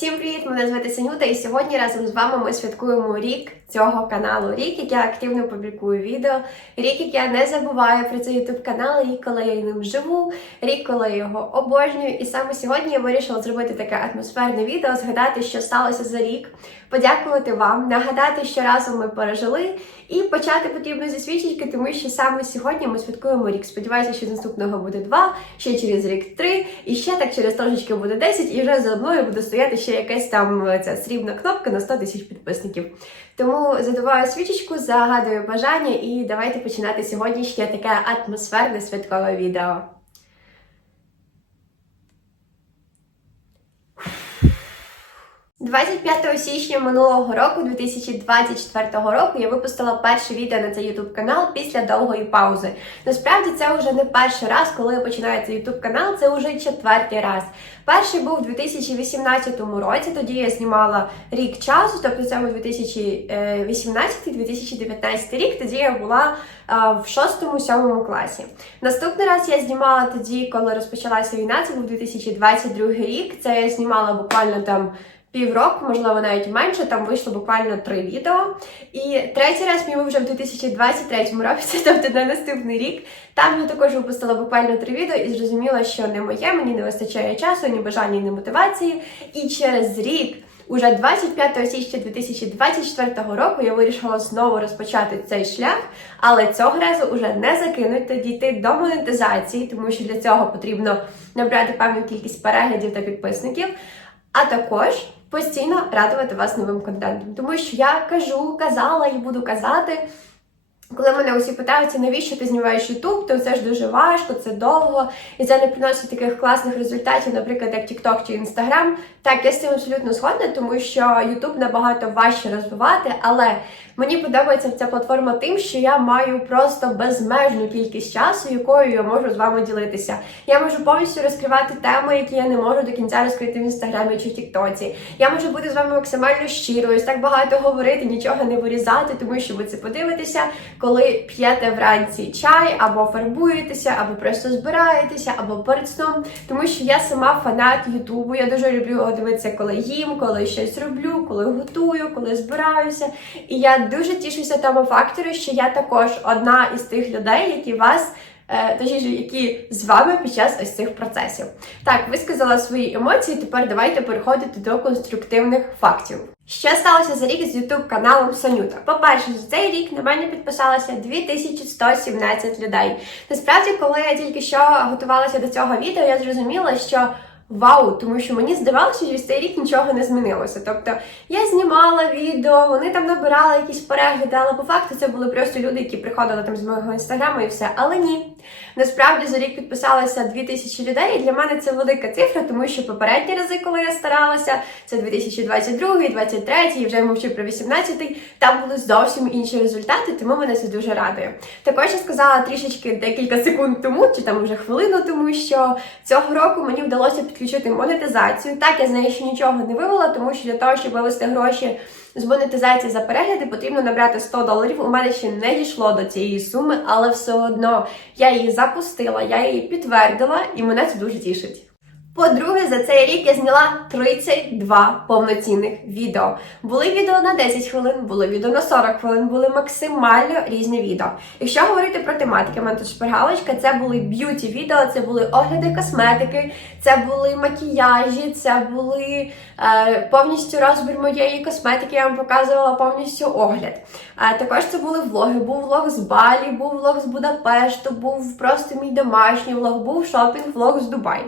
Всім привіт! Мене звати Санюта, і сьогодні разом з вами ми святкуємо рік цього каналу. Рік, як я активно публікую відео, рік, як я не забуваю про цей ютуб канал, рік, коли я ним живу, рік, коли я його обожнюю. І саме сьогодні я вирішила зробити таке атмосферне відео, згадати, що сталося за рік, подякувати вам, нагадати, що разом ми пережили, і почати потрібно зі свічечки, тому що саме сьогодні ми святкуємо рік. Сподіваюся, що наступного буде два, ще через рік три, і ще так через трошечки буде 10, і вже за мною буде стояти ще якась там е, ця срібна кнопка на 100 тисяч підписників. Тому задуваю свічечку, загадую бажання, і давайте починати сьогоднішнє таке атмосферне святкове відео. – 25 січня минулого року, 2024 року, я випустила перше відео на цей YouTube канал після довгої паузи. Насправді це вже не перший раз, коли я починаю цей YouTube канал, це вже четвертий раз. Перший був у 2018 році, тоді я знімала рік часу, тобто це був 2018-2019 рік, тоді я була в 6-7 класі. Наступний раз я знімала тоді, коли розпочалася війна, це був 2022 рік. Це я знімала буквально там. Півроку, можливо, навіть менше, там вийшло буквально три відео. І третій раз мій був вже в 2023 році, тобто на наступний рік. Там я також випустила буквально три відео і зрозуміла, що не моє, мені не вистачає часу, ні бажання, ні мотивації. І через рік, уже 25 січня 2024 року, я вирішила знову розпочати цей шлях, але цього разу уже не закинути, дійти до монетизації, тому що для цього потрібно набрати певну кількість переглядів та підписників. А також постійно радувати вас новим контентом. Тому що я кажу, казала і буду казати. Коли мене усі питаються, навіщо ти знімаєш YouTube, то це ж дуже важко, це довго, і це не приносить таких класних результатів, наприклад, як TikTok чи Instagram. Так, я з цим абсолютно згодна, тому що YouTube набагато важче розвивати, але мені подобається ця платформа тим, що я маю просто безмежну кількість часу, якою я можу з вами ділитися. Я можу повністю розкривати теми, які я не можу до кінця розкрити в інстаграмі чи Тіктоці. Я можу бути з вами максимально щирою, так багато говорити, нічого не вирізати, тому що ви це подивитеся, коли п'єте вранці чай, або фарбуєтеся, або просто збираєтеся, або перед сном. Тому що я сама фанат Ютубу. Я дуже люблю дивитися, коли їм, коли щось роблю, коли готую, коли збираюся. І я дуже тішуся тому фактору, що я також одна із тих людей, які вас. е, Точніше, які з вами під час ось цих процесів. Так, висказала свої емоції. Тепер давайте переходити до конструктивних фактів. Що сталося за рік з YouTube каналом Сонюта? По-перше, за цей рік на мене підписалося 2117 людей. Насправді, коли я тільки що готувалася до цього відео, я зрозуміла, що Вау, тому що мені здавалося, що в цей рік нічого не змінилося. Тобто я знімала відео, вони там набирали якісь перегляди, але по факту це були просто люди, які приходили там з мого інстаграму і все. Але ні. Насправді за рік підписалося 2000 людей, і для мене це велика цифра, тому що попередні рази, коли я старалася, це 2022, 2023, і вже мовчу про 18, там були зовсім інші результати, тому мене це дуже радує. Також я сказала трішечки декілька секунд тому, чи там вже хвилину, тому що цього року мені вдалося підключити монетизацію. Так, я з неї ще нічого не вивела, тому що для того, щоб вивести гроші з монетизації за перегляди, потрібно набрати 100 доларів. У мене ще не дійшло до цієї суми, але все одно я її запустила, я її підтвердила, і мене це дуже тішить. По-друге, за цей рік я зняла 32 повноцінних відео. Були відео на 10 хвилин, були відео на 40 хвилин, були максимально різні відео. Якщо говорити про тематики, в це були б'юті відео, це були огляди косметики, це були макіяжі, це були е, повністю розбір моєї косметики, я вам показувала повністю огляд. Е, також це були влоги. Був влог з Балі, був влог з Будапешту, був просто мій домашній влог, був шопінг-влог з Дубай.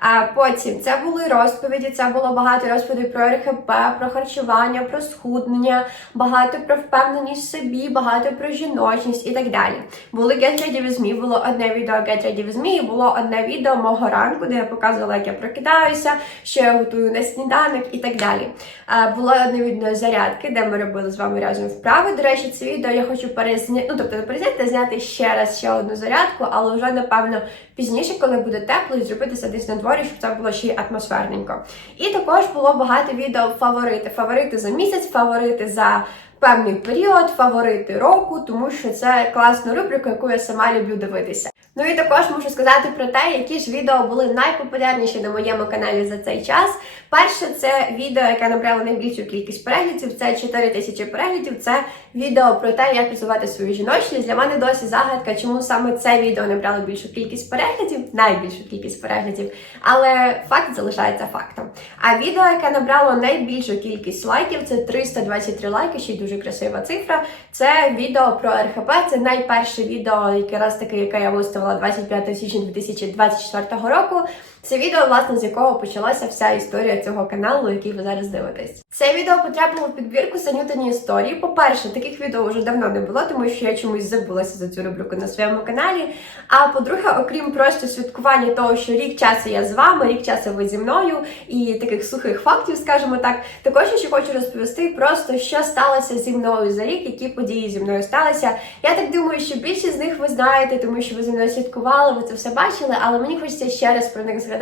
А потім це були розповіді, це було багато розповідей про РХП, про харчування, про схуднення, багато про впевненість в собі, багато про жіночність і так далі. Були Get Ready With Me, було одне відео Get Ready With Me, було одне відео мого ранку, де я показувала, як я прокидаюся, що я готую на сніданок і так далі. А, було одне відео зарядки, де ми робили з вами разом вправи. До речі, це відео я хочу перезняти, ну тобто не перезняти, зняти ще раз ще одну зарядку, але вже напевно пізніше, коли буде тепло, і зробити це десь на дворі, щоб це було ще й атмосферненько. І також було багато відео фаворити. Фаворити за місяць, фаворити за певний період, фаворити року, тому що це класна рубрика, яку я сама люблю дивитися. Ну і також можу сказати про те, які ж відео були найпопулярніші на моєму каналі за цей час. Перше, це відео, яке набрало найбільшу кількість переглядів. Це 4 тисячі переглядів. Це відео про те, як розвивати свою жіночність. Для мене досі загадка, чому саме це відео набрало більшу кількість переглядів, найбільшу кількість переглядів. Але факт залишається фактом. А відео, яке набрало найбільшу кількість лайків, це 323 лайки, ще й дуже красива цифра. Це відео про РХП. Це найперше відео, яке раз таки, яке я виставила 25 січня 2024 року. Це відео, власне, з якого почалася вся історія цього каналу, який ви зараз дивитесь. Це відео потрапило в підбірку занютані історії. По-перше, таких відео вже давно не було, тому що я чомусь забулася за цю рубрику на своєму каналі. А по-друге, окрім просто святкування того, що рік часу я з вами, рік часу ви зі мною, і таких сухих фактів, скажімо так, також я ще хочу розповісти просто, що сталося зі мною за рік, які події зі мною сталися. Я так думаю, що більшість з них ви знаєте, тому що ви зі мною слідкували, ви це все бачили, але мені хочеться ще раз про них згадати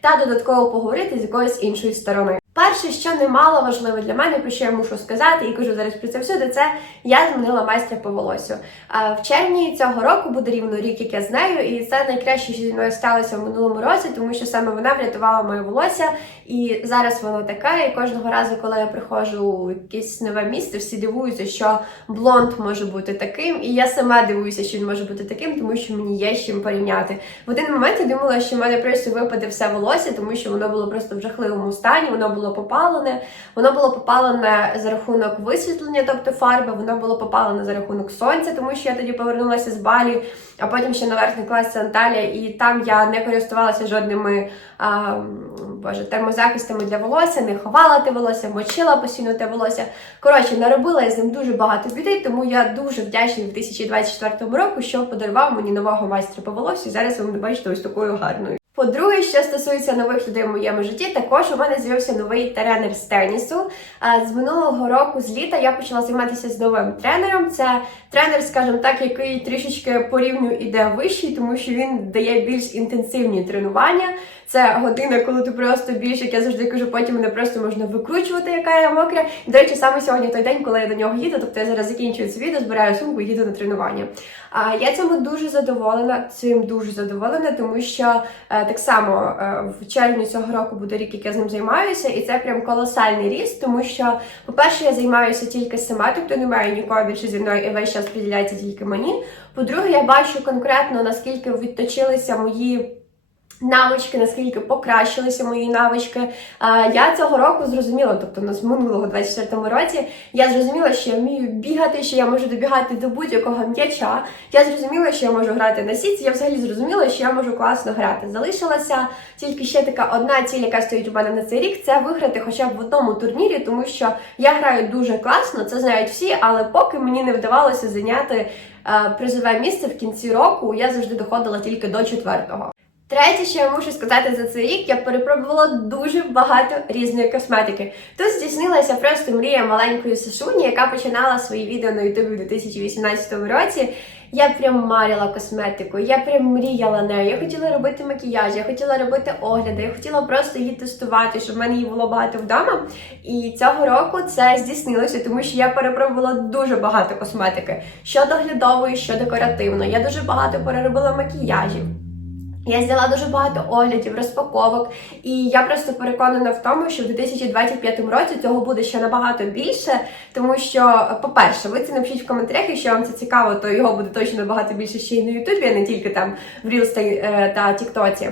та додатково поговорити з якоїсь іншої сторони. Перше, що немало важливо для мене, про що я мушу сказати, і кажу зараз про це всюди, це я змінила майстра по волосю. В червні цього року буде рівно рік, як я з нею, і це найкраще, що зі мною сталося в минулому році, тому що саме вона врятувала моє волосся, і зараз воно таке. І кожного разу, коли я приходжу у якесь нове місце, всі дивуються, що блонд може бути таким, і я сама дивуюся, що він може бути таким, тому що мені є з чим порівняти. В один момент я думала, що в мене просто випаде все волосся, тому що воно було просто в жахливому стані, воно було попалене. Воно було попалене за рахунок висвітлення, тобто фарби, воно було попалене за рахунок сонця, тому що я тоді повернулася з Балі, а потім ще на верхній класі Анталія, і там я не користувалася жодними а, боже, термозахистами для волосся, не ховала те волосся, мочила постійно те волосся. Коротше, наробила я з ним дуже багато біди, тому я дуже вдячна 2024 року, що подарував мені нового майстра по волосю. Зараз ви мене бачите ось такою гарною. По-друге, що стосується нових людей в моєму житті, також у мене з'явився новий тренер з тенісу. З минулого року, з літа, я почала займатися з новим тренером. Це тренер, скажімо так, який трішечки по рівню іде вищий, тому що він дає більш інтенсивні тренування. Це година, коли ти просто більш, як я завжди кажу, потім мене просто можна викручувати, яка я мокра. І, до речі, саме сьогодні той день, коли я до нього їду, тобто я зараз закінчую це відео, збираю сумку і їду на тренування. А я цьому дуже задоволена, цим дуже задоволена, тому що е, так само е, в червні цього року буде рік, як я з ним займаюся, і це прям колосальний ріст, тому що, по-перше, я займаюся тільки сама, тобто немає нікого більше зі мною і весь час приділяється тільки мені. По-друге, я бачу конкретно наскільки відточилися мої. Навички, наскільки покращилися мої навички. Я цього року зрозуміла, тобто на з минулого 24-му році, я зрозуміла, що я вмію бігати, що я можу добігати до будь-якого м'яча. Я зрозуміла, що я можу грати на сітці. Я взагалі зрозуміла, що я можу класно грати. Залишилася тільки ще така одна ціль, яка стоїть у мене на цей рік, це виграти хоча б в одному турнірі, тому що я граю дуже класно, це знають всі, але поки мені не вдавалося зайняти е, призове місце в кінці року, я завжди доходила тільки до четвертого. Третє, що я мушу сказати за цей рік, я перепробувала дуже багато різної косметики. Тут здійснилася просто мрія маленької Сашуні, яка починала свої відео на Ютубі у 2018 році. Я прям марила косметику, я прям мріяла нею. Я хотіла робити макіяж, я хотіла робити огляди, я хотіла просто її тестувати, щоб в мене її було багато вдома. І цього року це здійснилося, тому що я перепробувала дуже багато косметики, що доглядової, що декоративної. Я дуже багато переробила макіяжів. Я зняла дуже багато оглядів, розпаковок, і я просто переконана в тому, що в 2025 році цього буде ще набагато більше, тому що, по-перше, ви це напишіть в коментарях, якщо вам це цікаво, то його буде точно набагато більше ще й на Ютубі, а не тільки там в Reels та, е, Тіктоці.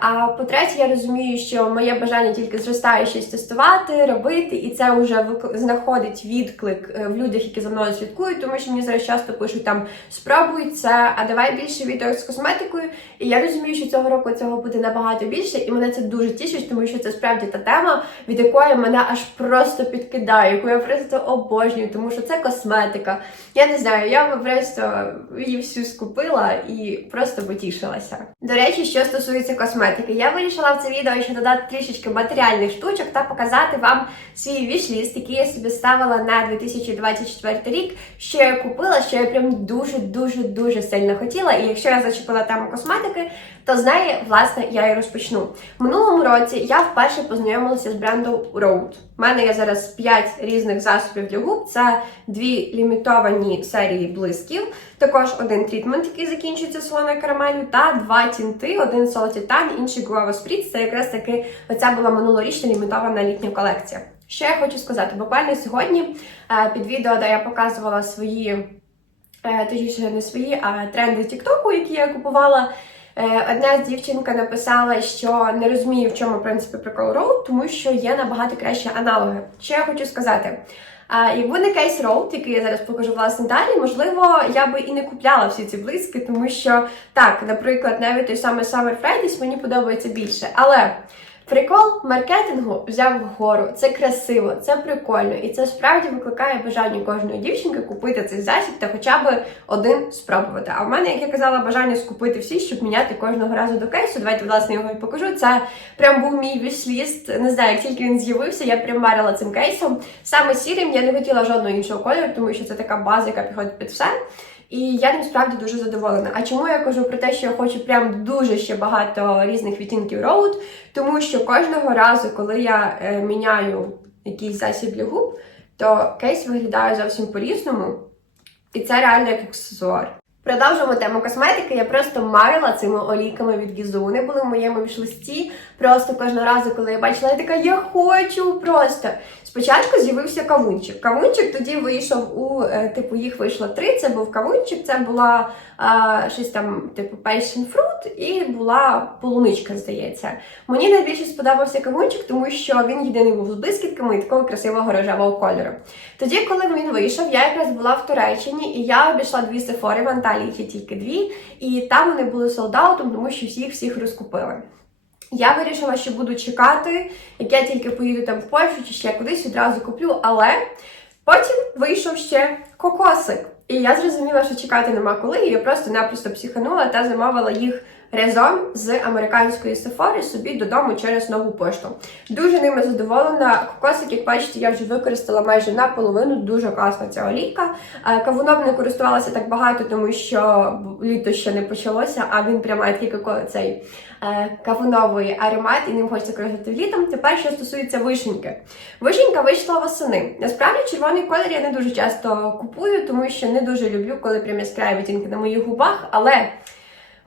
А по-третє, я розумію, що моє бажання тільки зростає щось тестувати, робити, і це вже знаходить відклик е, в людях, які за мною слідкують, тому що мені зараз часто пишуть там спробуй це, а давай більше відео з косметикою. І я розумію, що цього року цього буде набагато більше, і мене це дуже тішить, тому що це справді та тема, від якої мене аж просто підкидає, яку я просто обожнюю, тому що це косметика. Я не знаю, я просто її всю скупила і просто потішилася. До речі, що стосується косметики, я вирішила в це відео ще додати трішечки матеріальних штучок та показати вам свій вішліст, який я собі ставила на 2024 рік, що я купила, що я прям дуже дуже дуже сильно хотіла. І якщо я зачепила тему косметики, То з неї, власне, я і розпочну. Минулому році я вперше познайомилася з брендом Rode. У мене є зараз 5 різних засобів для губ. Це дві лімітовані серії блисків, також один трітмент, який закінчується солоною карамелью, та два тінти, один солотітан, інший Guava Spritz. Це якраз таки оця була минулорічна лімітована літня колекція. Що я хочу сказати? Буквально сьогодні е, під відео, де я показувала свої, е, точніше не свої, а тренди Тіктоку, які я купувала. Е, Одна з дівчинка написала, що не розуміє, в чому в принципі прикол роут, тому що є набагато кращі аналоги. Що я хочу сказати? А, якби не кейс роут, який я зараз покажу власне далі, можливо, я би і не купляла всі ці блиски, тому що так, наприклад, навіть той самий Summer Fridays мені подобається більше. Але прикол маркетингу взяв вгору. Це красиво, це прикольно, і це справді викликає бажання кожної дівчинки купити цей засіб та хоча б один спробувати. А в мене, як я казала, бажання скупити всі, щоб міняти кожного разу до кейсу. Давайте, власне, його і покажу. Це прям був мій вішліст. Не знаю, як тільки він з'явився, я прям марила цим кейсом. Саме сірим я не хотіла жодного іншого кольору, тому що це така база, яка підходить під все. І я ним справді дуже задоволена. А чому я кажу про те, що я хочу прям дуже ще багато різних відтінків роуд? Тому що кожного разу, коли я е, міняю якийсь засіб для губ, то кейс виглядає зовсім по-різному, і це реально як аксесуар. Продовжуємо тему косметики. Я просто марила цими олійками від Гізу. Вони були в моєму вішлисті. Просто кожного разу, коли я бачила, я така, я хочу просто. Спочатку з'явився кавунчик. Кавунчик тоді вийшов у е, типу, їх вийшло три. Це був кавунчик, це була а, щось там, типу, passion fruit і була полуничка, здається. Мені найбільше сподобався кавунчик, тому що він єдиний був з блискітками і такого красивого рожевого кольору. Тоді, коли він вийшов, я якраз була в Туреччині, і я обійшла дві сефори в Анталії, є тільки дві, і там вони були солдаутом, тому що всіх всіх розкупили. Я вирішила, що буду чекати, як я тільки поїду там в Польщу чи ще кудись одразу куплю, але потім вийшов ще кокосик. І я зрозуміла, що чекати нема коли, і я просто-напросто психанула та замовила їх разом з американської сефори собі додому через нову пошту. Дуже ними задоволена. Кокосик, як бачите, я вже використала майже наполовину. Дуже класна ця олійка. Е, Кавуном не користувалася так багато, тому що літо ще не почалося, а він прямо такий како цей е, кавуновий аромат, і ним хочеться користувати літом. Тепер що стосується вишеньки. Вишенька вийшла восени. Насправді червоний колір я не дуже часто купую, тому що не дуже люблю, коли прям яскраві відтінки на моїх губах, але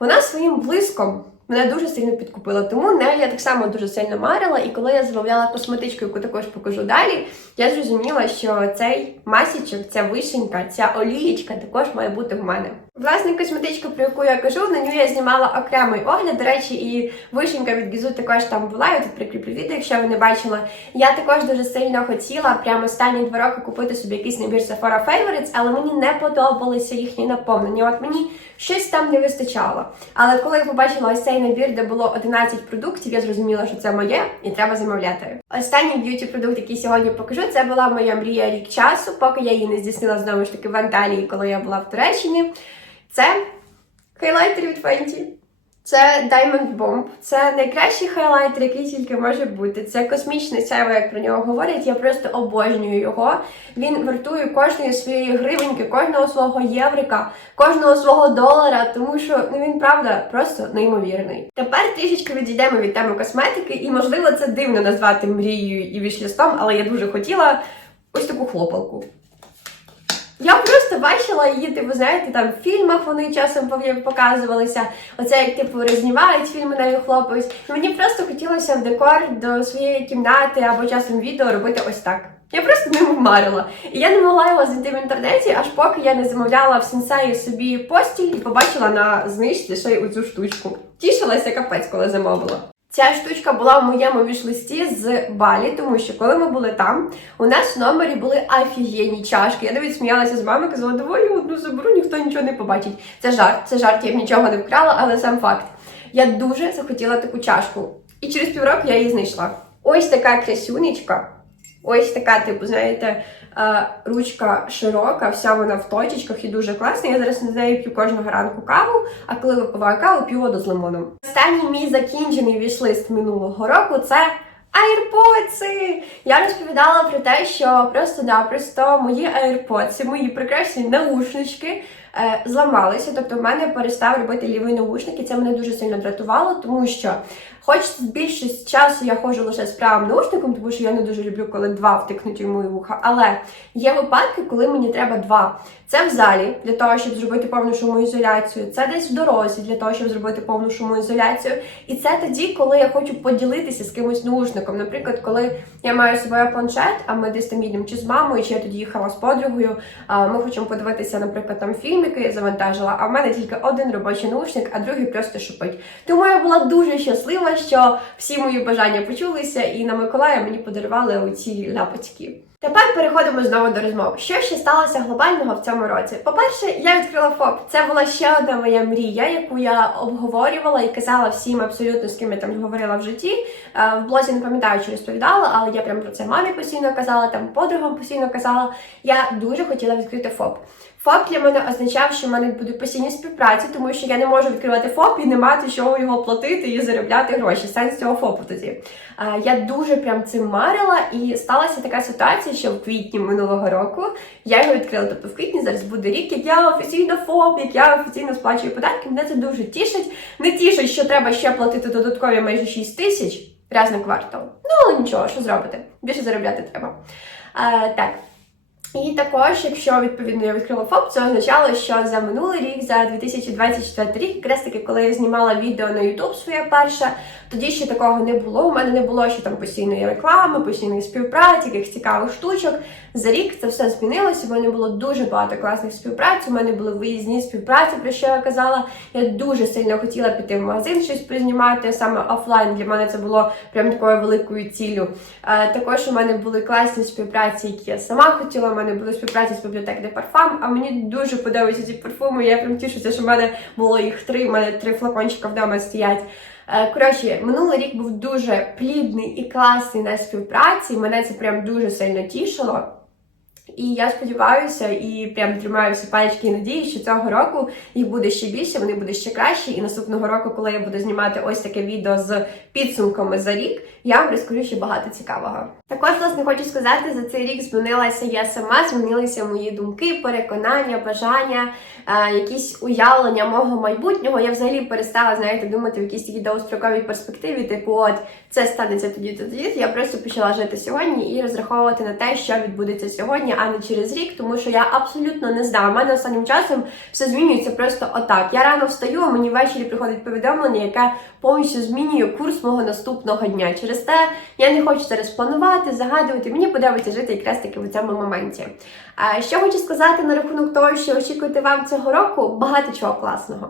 вона своїм блиском мене дуже сильно підкупила. Тому нею я так само дуже сильно марила. І коли я замовляла косметичку, яку також покажу далі, я зрозуміла, що цей масічок, ця вишенька, ця олієчка також має бути в мене. Власне, косметичка, про яку я кажу, на нього я знімала окремий огляд. До речі, і вишенька від Гізу також там була. Я тут прикріплю відео, якщо ви не бачили. Я також дуже сильно хотіла прямо останні два роки купити собі якийсь набір Sephora Favorites, але мені не подобалися їхні наповнення. От мені щось там не вистачало. Але коли я побачила ось цей набір, де було 11 продуктів, я зрозуміла, що це моє і треба замовляти. Останній б'юті продукт, який сьогодні покажу, це була моя мрія рік часу, поки я її не здійснила знову ж таки в Анталії, коли я була в Туреччині. Це хайлайтер від Fenty. Це Diamond Bomb. Це найкращий хайлайтер, який тільки може бути. Це космічне сяйво, як про нього говорять. Я просто обожнюю його. Він вартує кожної своєї гривеньки, кожного свого єврика, кожного свого долара, тому що ну він правда просто неймовірний. Тепер трішечки відійдемо від теми косметики, і можливо це дивно назвати мрією і вішлістом, але я дуже хотіла ось таку хлопалку. Я просто бачила її, типу, знаєте, там в фільмах вони часом показувалися. Оце як типу рознімають фільми нею хлопають. І мені просто хотілося в декор до своєї кімнати або часом відео робити ось так. Я просто ним марила. І я не могла його знайти в інтернеті, аж поки я не замовляла в сенсеї собі постіль і побачила на знижці ще й оцю штучку. Тішилася капець, коли замовила. Ця штучка була в моєму вішлисті з Балі, тому що коли ми були там, у нас в номері були офігенні чашки. Я навіть сміялася з мамою, казала, давай я одну заберу, ніхто нічого не побачить. Це жарт, це жарт, я б нічого не вкрала, але сам факт. Я дуже захотіла таку чашку. І через півроку я її знайшла. Ось така красюнечка. Ось така, типу, знаєте, е, ручка широка, вся вона в точечках і дуже класна. Я зараз з нею п'ю кожного ранку каву, а коли випиваю каву, п'ю воду з лимоном. Останній мій закінчений вішлист минулого року це AirPods! Я розповідала про те, що просто-напросто мої AirPods, мої прекрасні наушнички е, зламалися. Тобто, в мене перестав робити лівий навушник, і це мене дуже сильно дратувало, тому що. Хоч більшість часу я ходжу лише з правим наушником, тому що я не дуже люблю, коли два втикнуть в мої вуха. Але є випадки, коли мені треба два. Це в залі для того, щоб зробити повну шумоізоляцію. Це десь в дорозі для того, щоб зробити повну шумоізоляцію. І це тоді, коли я хочу поділитися з кимось наушником. Наприклад, коли я маю собою планшет, а ми десь там їдемо чи з мамою, чи я тоді їхала з подругою. Ми хочемо подивитися, наприклад, там фільм, який я завантажила. А в мене тільки один робочий наушник, а другий просто шипить. Тому я була дуже щаслива, що всі мої бажання почулися, і на Миколая мені подарували оці ляпочки. Тепер переходимо знову до розмов. Що ще сталося глобального в цьому році? По-перше, я відкрила ФОП. Це була ще одна моя мрія, яку я обговорювала і казала всім абсолютно з ким я там говорила в житті. Е, В блозі не пам'ятаю, чи розповідала, але я прям про це мамі постійно казала, там подругам постійно казала. Я дуже хотіла відкрити ФОП. ФОП для мене означав, що в мене буде постійні співпраці, тому що я не можу відкривати ФОП і не мати чого його платити і заробляти гроші. Сенс цього ФОПу тоді. Е, Я дуже прям цим марила, і сталася така ситуація, що в квітні минулого року я його відкрила. Тобто в квітні зараз буде рік, як я офіційно ФОП, як я офіційно сплачую податки. Мене це дуже тішить. Не тішить, що треба ще платити додаткові майже 6 тисяч раз на квартал. Ну але нічого, що зробити? Більше заробляти треба. Е, так. І також, якщо відповідно я відкрила ФОП, це означало, що за минулий рік, за 2024 рік, якраз таки, коли я знімала відео на YouTube своє перше, тоді ще такого не було. У мене не було ще там постійної реклами, постійної співпраці, якихось цікавих штучок. За рік це все змінилося. У мене було дуже багато класних співпраць. У мене були виїзні співпраці, про що я казала. Я дуже сильно хотіла піти в магазин, щось познімати. Саме офлайн для мене це було прям такою великою ціллю. Е, також у мене були класні співпраці, які я сама хотіла. У мене були співпраці з бібліотек де парфам. А мені дуже подобаються ці парфуми. Я прям тішуся, що в мене було їх три. У мене три флакончика вдома стоять. Е, Коротше, минулий рік був дуже плідний і класний на співпраці. Мене це прям дуже сильно тішило. І я сподіваюся і прям тримаю всі пальчики і надії, що цього року їх буде ще більше, вони будуть ще кращі. І наступного року, коли я буду знімати ось таке відео з підсумками за рік, я вам розкажу ще багато цікавого. Також власне хочу сказати, за цей рік змінилася я сама, змінилися мої думки, переконання, бажання, е, якісь уявлення мого майбутнього. Я взагалі перестала знаєте, думати в якійсь такій довгостроковій перспективі, типу, от це станеться тоді, тоді. Я просто почала жити сьогодні і розраховувати на те, що відбудеться сьогодні, а не через рік, тому що я абсолютно не знаю. У мене останнім часом все змінюється просто отак. Я рано встаю, а мені ввечері приходить повідомлення, яке повністю змінює курс мого наступного дня. Через те я не хочу зараз планувати, загадувати. Мені подобається жити якраз таки в цьому моменті. Що хочу сказати на рахунок того, що очікувати вам цього року, багато чого класного.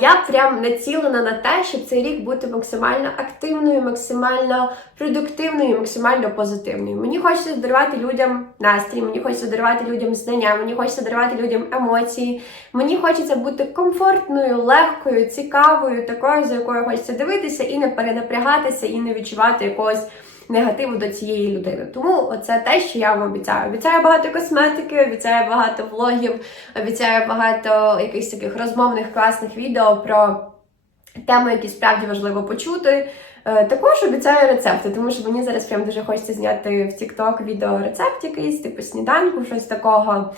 Я прям націлена на те, щоб цей рік бути максимально активною, максимально продуктивною, максимально позитивною. Мені хочеться дарувати людям настрій, мені хочеться дарувати людям знання, мені хочеться дарувати людям емоції. Мені хочеться бути комфортною, легкою, цікавою, такою, за якою хочеться дивитися і не перенапрягатися, і не відчувати якогось негативу до цієї людини. Тому це те, що я вам обіцяю. Обіцяю багато косметики, обіцяю багато влогів, обіцяю багато якихось таких розмовних класних відео про теми, які справді важливо почути. Е, Також обіцяю рецепти, тому що мені зараз прям дуже хочеться зняти в TikTok відео рецепт якийсь, типу сніданку, щось такого.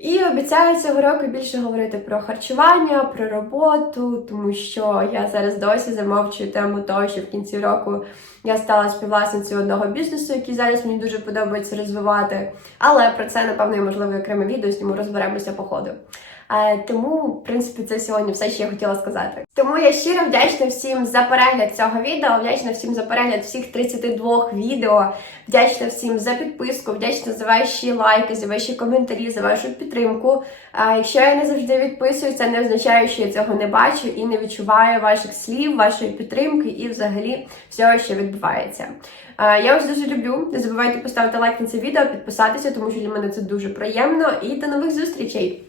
І обіцяю цього року більше говорити про харчування, про роботу, тому що я зараз досі замовчую тему того, що в кінці року я стала співвласницею одного бізнесу, який зараз мені дуже подобається розвивати. Але про це, напевно, я, можливо, окреме відео з ним розберемося по ходу. Тому, в принципі, це сьогодні все, що я хотіла сказати. Тому я щиро вдячна всім за перегляд цього відео, вдячна всім за перегляд всіх 32 відео, вдячна всім за підписку, вдячна за ваші лайки, за ваші коментарі, за вашу підтримку. Якщо я не завжди відписую, це не означає, що я цього не бачу і не відчуваю ваших слів, вашої підтримки і взагалі всього, що відбувається. Я вас дуже люблю. Не забувайте поставити лайк на це відео, підписатися, тому що для мене це дуже приємно. І до нових зустрічей!